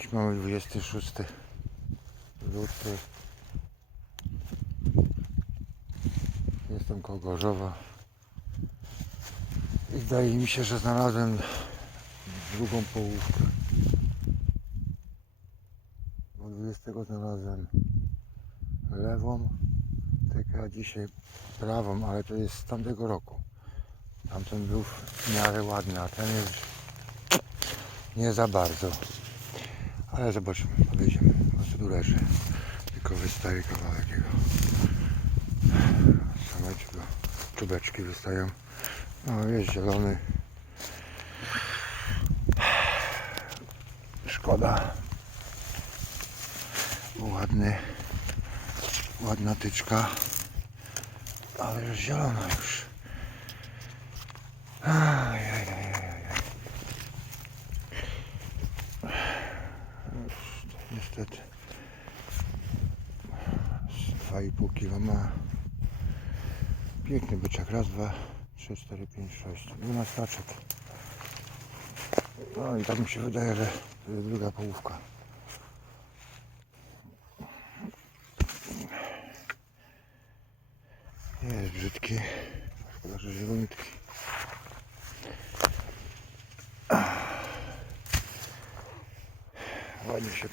Dziś mamy 26 luty. Jestem koło. I zdaje mi się, że znalazłem drugą połówkę. Bo 20 znalazłem lewą, a dzisiaj prawą, ale to jest z tamtego roku. Tamten był w miarę ładny, a ten jest nie za bardzo. Ale zobaczymy, podejdziemy. Po prostu tu. Tylko wystaje kawałek jego. Same tylko czubeczki wystają. No jest zielony. Szkoda. Ładny. Ładna tyczka. Ale już zielona już. Niestety. Z 2,5 kg ma. Piękny byczek. Raz, dwa, trzy, cztery, pięć, sześć. 12 taczek. No i tak mi się wydaje, że to jest druga połówka. Jest brzydki. Szkoda, że zielonitki. Ваня ще.